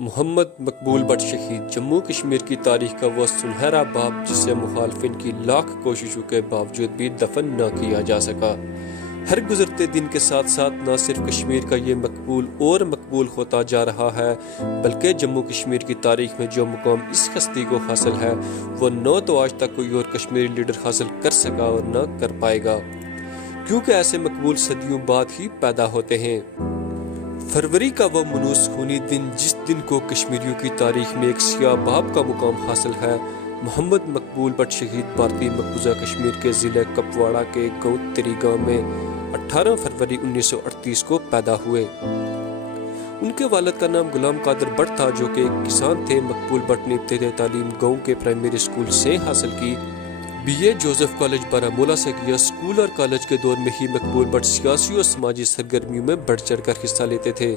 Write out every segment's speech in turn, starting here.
محمد مقبول but شہید جموں کشمیر کی تاریخ کا وہ سنہرا باب جسے مخالفین کی لاکھ کوششوں کے باوجود بھی دفن نہ کیا جا سکا۔ ہر گزرتے دن کے ساتھ ساتھ نہ صرف کشمیر کا یہ مقبول اور مقبول ہوتا جا رہا ہے بلکہ جموں کشمیر کی تاریخ میں جو مقام اس ہستی کو حاصل ہے وہ نہ تو آج تک کوئی اور کشمیری لیڈر حاصل کر سکا اور نہ کر پائے گا، کیونکہ ایسے مقبول صدیوں بعد ہی پیدا ہوتے ہیں۔ فروری کا وہ منوس خونی دن جس دن کو کشمیریوں کی تاریخ میں ایک سیاہ باب کا مقام حاصل ہے، محمد مقبول بٹ شہید بھارتی مقبوضہ کشمیر کے ضلع کپواڑہ کے گاؤں تری گاؤں میں 18 فروری 1938 کو پیدا ہوئے۔ ان کے والد کا نام غلام قادر بٹ تھا جو کہ ایک کسان تھے۔ مقبول بٹ نے ابتدائی تعلیم گاؤں کے پرائمری اسکول سے حاصل کی۔ BA جوزف کالج بارہمولہ سے کیا۔ اسکول اور کالج کے دور میں ہی مقبول بٹ سیاسی اور سماجی سرگرمیوں میں بڑھ چڑھ کر حصہ لیتے تھے۔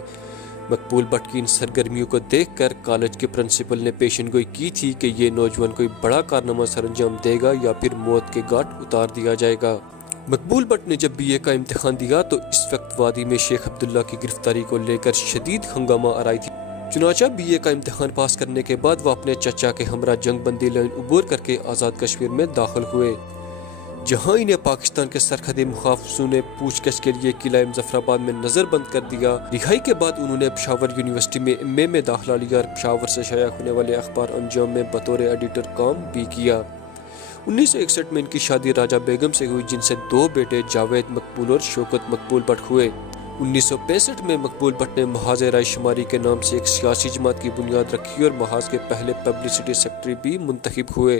مقبول بٹ کی ان سرگرمیوں کو دیکھ کر کالج کے پرنسپل نے پیشن گوئی کی تھی کہ یہ نوجوان کوئی بڑا کارنامہ سر انجام دے گا یا پھر موت کے گھاٹ اتار دیا جائے گا۔ مقبول بٹ نے جب BA کا امتحان دیا تو اس وقت وادی میں شیخ عبداللہ کی گرفتاری کو لے کر شدید ہنگامہ آرائی تھی۔ چنانچہ BA کا امتحان پاس کرنے کے بعد وہ اپنے چچا کے ہمراہ جنگ بندی لائن عبور کر کے آزاد کشمیر میں داخل ہوئے، جہاں انہیں پاکستان کے سرحدی محافظوں نے پوچھ گچھ کے لیے قلعہ مظفرآباد میں نظر بند کر دیا۔ رہائی کے بعد انہوں نے پشاور یونیورسٹی میں MA میں داخلہ لیا اور پشاور سے شائع ہونے والے اخبار انجام میں بطور ایڈیٹر کام بھی کیا۔ 1961 میں ان کی شادی راجہ بیگم سے ہوئی جن سے 2 بیٹے جاوید مقبول اور شوکت مقبول بٹ ہوئے۔ 1965 میں مقبول بٹ نے محاذ رائے شماری کے نام سے ایک سیاسی جماعت کی بنیاد رکھی اور محاذ کے پہلے پبلسٹی سیکرٹری بھی منتخب ہوئے۔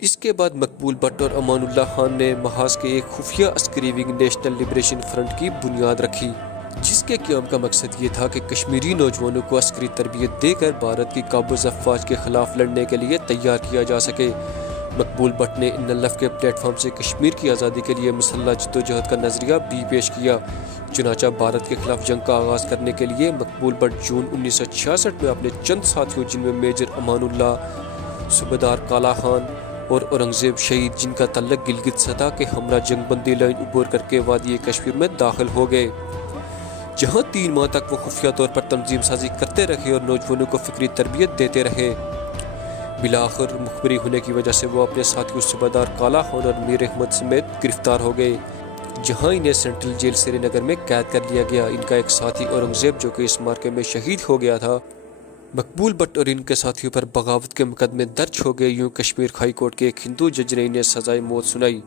اس کے بعد مقبول بٹ اور امان اللہ خان نے محاذ کے ایک خفیہ عسکری ونگ نیشنل لبریشن فرنٹ کی بنیاد رکھی، جس کے قیام کا مقصد یہ تھا کہ کشمیری نوجوانوں کو عسکری تربیت دے کر بھارت کی قابض افواج کے خلاف لڑنے کے لیے تیار کیا جا سکے۔ مقبول بٹ نے ان الف کے پلیٹ فارم سے کشمیر کی آزادی کے لیے مسلح جدوجہد کا نظریہ بھی پیش کیا۔ چنانچہ بھارت کے خلاف جنگ کا آغاز کرنے کے لیے مقبول بٹ جون 1966 میں اپنے چند ساتھیوں جن میں میجر امان اللہ، صوبیدار کالا خان اور اورنگزیب شہید جن کا تعلق گلگت سے تھا کے ہمراہ جنگ بندی لائن عبور کر کے وادی کشمیر میں داخل ہو گئے، جہاں 3 ماہ تک وہ خفیہ طور پر تنظیم سازی کرتے رہے اور نوجوانوں کو فکری تربیت دیتے رہے۔ بلاخر مخبری ہونے کی وجہ سے وہ اپنے ساتھیوں صوبیدار کالا خان اور میر احمد سمیت گرفتار ہو گئے، جہاں انہیں سینٹرل جیل سری نگر میں قید کر لیا گیا۔ ان کا ایک ساتھی اورنگزیب جو کہ اس مارکے میں شہید ہو گیا تھا۔ مقبول بٹ اور ان کے ساتھیوں پر بغاوت کے مقدمے درج ہو گئے۔ یوں کشمیر ہائی کورٹ کے ایک ہندو جج نے انہیں سزائے موت سنائی۔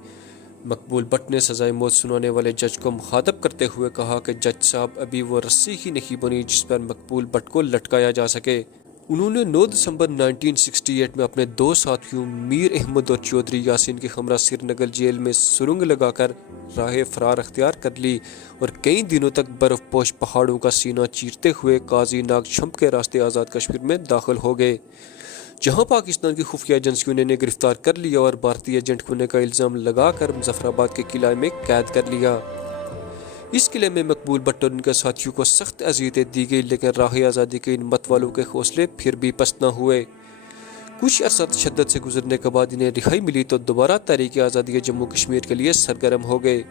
مقبول بٹ نے سزائے موت سنانے والے جج کو مخاطب کرتے ہوئے کہا کہ جج صاحب ابھی وہ رسی ہی نہیں بنی جس پر مقبول بٹ کو لٹکایا جا سکے۔ انہوں نے 9 دسمبر 1968 میں اپنے 2 ساتھیوں میر احمد اور چودھری یاسین کے ہمراہ سری نگر جیل میں سرنگ لگا کر راہ فرار اختیار کر لی اور کئی دنوں تک برف پوش پہاڑوں کا سینہ چیرتے ہوئے قاضی ناگ چھمپ کے راستے آزاد کشمیر میں داخل ہو گئے، جہاں پاکستان کی خفیہ ایجنسیوں نے انہیں گرفتار کر لیا اور بھارتی ایجنٹ ہونے کا الزام لگا کر مظفرآباد کے قلعے میں قید کر لیا۔ اس قلعے میں مقبول بٹ اور ان کے ساتھیوں کو سخت اذیتیں دی گئی، لیکن راہ آزادی کے ان مت والوں کے حوصلے پھر بھی پست نہ ہوئے۔ کچھ عرصہ تشدد سے گزرنے کے بعد انہیں رہائی ملی تو دوبارہ تحریک آزادی جموں کشمیر کے لیے سرگرم ہو گئے۔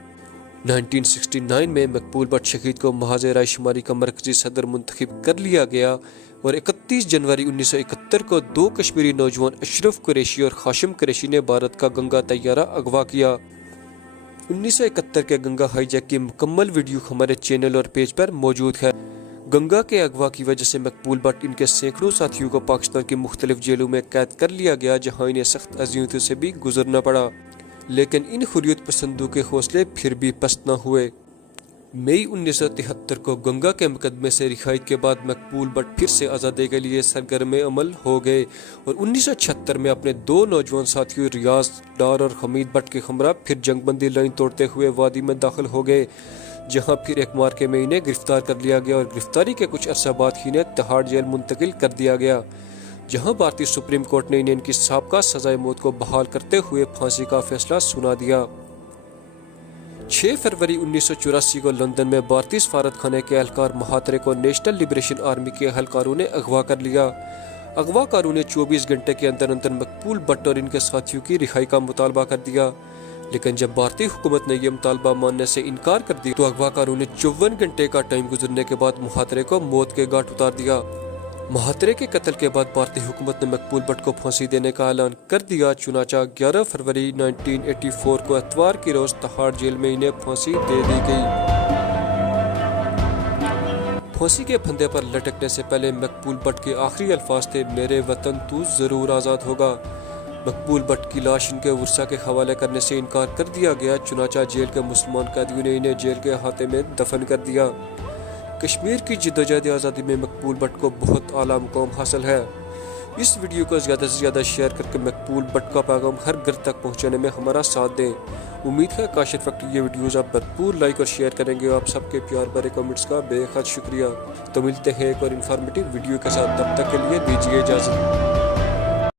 1969 میں مقبول بٹ شہید کو محاذ رائے شماری کا مرکزی صدر منتخب کر لیا گیا اور 31 جنوری 1971 کو 2 کشمیری نوجوان اشرف قریشی اور خاشم قریشی نے بھارت کا گنگا طیارہ اغوا کیا۔ 1971 کے گنگا ہائی جیک کی مکمل ویڈیو ہمارے چینل اور پیج پر موجود ہے۔ گنگا کے اغوا کی وجہ سے مقبول بٹ ان کے سینکڑوں ساتھیوں کو پاکستان کی مختلف جیلوں میں قید کر لیا گیا، جہاں انہیں سخت اذیتوں سے بھی گزرنا پڑا، لیکن ان حریت پسندوں کے حوصلے پھر بھی پست نہ ہوئے۔ مئی 1973 کو گنگا کے مقدمے سے رہائی کے بعد مقبول بٹ پھر سے آزادی کے لیے سرگرم عمل ہو گئے اور 1976 میں اپنے 2 نوجوان ساتھیوں ریاض ڈار اور حمید بٹ کے ہمراہ پھر جنگ بندی لائن توڑتے ہوئے وادی میں داخل ہو گئے، جہاں پھر ایک مارکے میں انہیں گرفتار کر لیا گیا اور گرفتاری کے کچھ عرصہ بعد ہی انہیں تہاڑ جیل منتقل کر دیا گیا، جہاں بھارتی سپریم کورٹ نے انہیں ان کی سابقہ سزائے موت کو بحال کرتے ہوئے پھانسی کا فیصلہ سنا دیا۔ 6 فروری 1984 کو لندن میں بھارتی سفارت خانے کے اہلکار مہاترے کو نیشنل لبریشن آرمی کے اہلکاروں نے اغوا کر لیا۔ اغوا کاروں نے 24 گھنٹے کے اندر مقبول بٹ اور ان کے ساتھیوں کی رہائی کا مطالبہ کر دیا، لیکن جب بھارتی حکومت نے یہ مطالبہ ماننے سے انکار کر دیا تو اغوا کاروں نے 54 گھنٹے کا ٹائم گزرنے کے بعد مہاترے کو موت کے گھاٹ اتار دیا۔ مہاترے کے قتل کے بعد بھارتی حکومت نے مقبول بٹ کو پھانسی دینے کا اعلان کر دیا، چنانچہ 11 فروری 1984 کو اتوار کے روز تہاڑ جیل میں انہیں پھانسی دے دی گئی۔ پھانسی کے پھندے پر لٹکنے سے پہلے مقبول بٹ کے آخری الفاظ تھے، میرے وطن تو ضرور آزاد ہوگا۔ مقبول بٹ کی لاش ان کے ورثاء کے حوالے کرنے سے انکار کر دیا گیا، چنانچہ جیل کے مسلمان قیدیوں نے انہیں جیل کے احاطے میں دفن کر دیا۔ کشمیر کی جدوجہد آزادی میں مقبول بٹ کو بہت اعلیٰ مقام حاصل ہے۔ اس ویڈیو کو زیادہ سے زیادہ شیئر کر کے مقبول بٹ کا پیغام ہر گھر تک پہنچانے میں ہمارا ساتھ دیں۔ امید ہے کاشف فیکٹری یہ ویڈیوز آپ بھرپور لائک اور شیئر کریں گے۔ آپ سب کے پیار بھرے کمنٹس کا بے حد شکریہ۔ تو ملتے ہیں ایک اور انفارمیٹیو ویڈیو کے ساتھ، تب تک کے لیے دیجیے اجازت۔